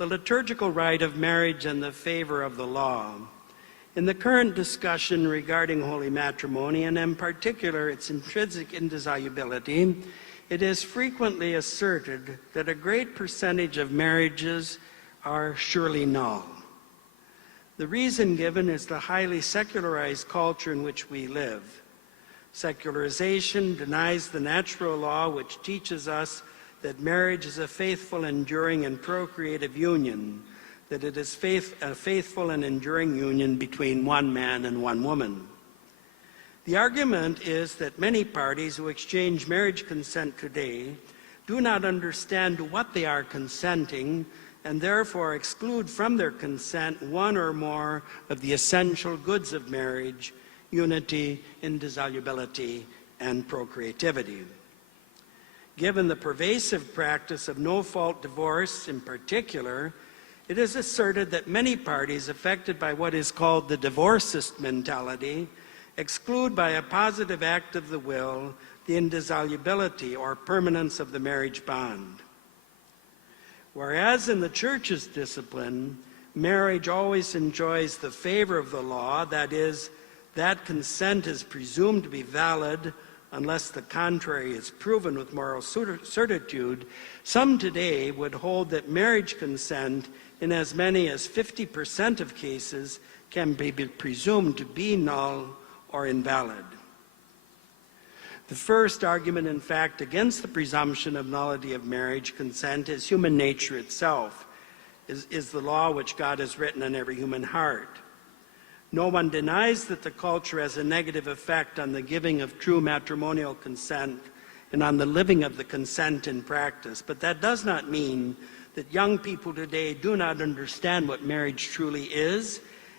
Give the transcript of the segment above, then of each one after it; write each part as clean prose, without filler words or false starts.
the liturgical rite of marriage and the favor of the law. In the current discussion regarding holy matrimony, and in particular its intrinsic indissolubility, it is frequently asserted that a great percentage of marriages are surely null. The reason given is the highly secularized culture in which we live. Secularization denies the natural law which teaches us that marriage is a faithful, enduring, and procreative union, that it is a faithful and enduring union between one man and one woman. The argument is that many parties who exchange marriage consent today do not understand what they are consenting and therefore exclude from their consent one or more of the essential goods of marriage: unity, indissolubility, and procreativity. Given the pervasive practice of no-fault divorce in particular, it is asserted that many parties affected by what is called the divorcist mentality exclude by a positive act of the will the indissolubility or permanence of the marriage bond. Whereas in the Church's discipline, marriage always enjoys the favor of the law, that is, that consent is presumed to be valid unless the contrary is proven with moral certitude, some today would hold that marriage consent in as many as 50% of cases can be presumed to be null or invalid. The first argument, in fact, against the presumption of nullity of marriage consent is human nature itself, is the law which God has written on every human heart. No one denies that the culture has a negative effect on the giving of true matrimonial consent and on the living of the consent in practice, but that does not mean that young people today do not understand what marriage truly is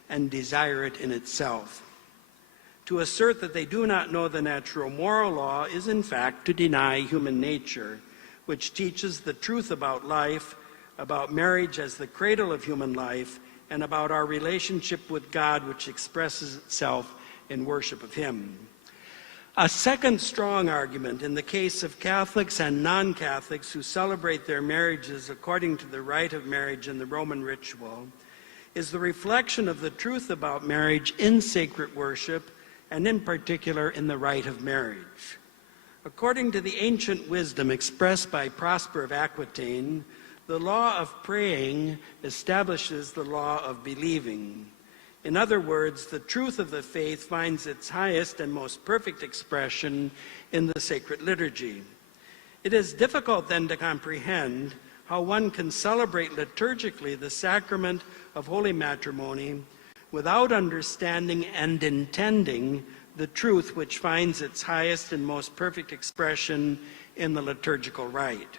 and desire it in itself. To assert that they do not know the natural moral law is in fact to deny human nature, which teaches the truth about life, about marriage as the cradle of human life, and about our relationship with God, which expresses itself in worship of Him. A second strong argument in the case of Catholics and non-Catholics who celebrate their marriages according to the rite of marriage in the Roman ritual is the reflection of the truth about marriage in sacred worship, and in particular in the rite of marriage. According to the ancient wisdom expressed by Prosper of Aquitaine, the law of praying establishes the law of believing. In other words, the truth of the faith finds its highest and most perfect expression in the sacred liturgy. It is difficult then to comprehend how one can celebrate liturgically the sacrament of holy matrimony without understanding and intending the truth which finds its highest and most perfect expression in the liturgical rite.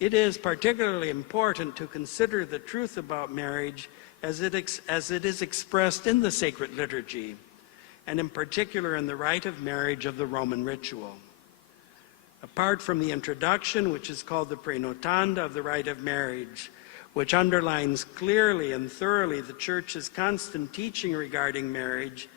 It is particularly important to consider the truth about marriage as it is expressed in the sacred liturgy, and in particular in the rite of marriage of the Roman ritual. Apart from the introduction, which is called the prenotanda of the rite of marriage, which underlines clearly and thoroughly the Church's constant teaching regarding marriage,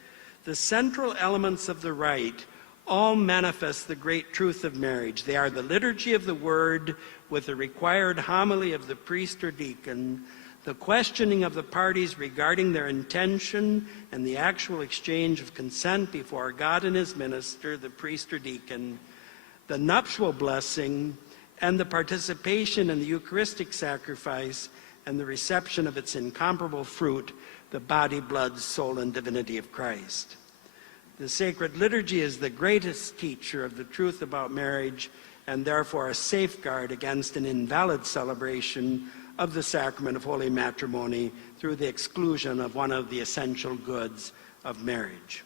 the central elements of the rite all manifest the great truth of marriage. They are the liturgy of the word with the required homily of the priest or deacon, the questioning of the parties regarding their intention and the actual exchange of consent before God and His minister, the priest or deacon, the nuptial blessing, and the participation in the Eucharistic sacrifice and the reception of its incomparable fruit, the body, blood, soul, and divinity of Christ. The sacred liturgy is the greatest teacher of the truth about marriage and therefore a safeguard against an invalid celebration of the sacrament of holy matrimony through the exclusion of one of the essential goods of marriage.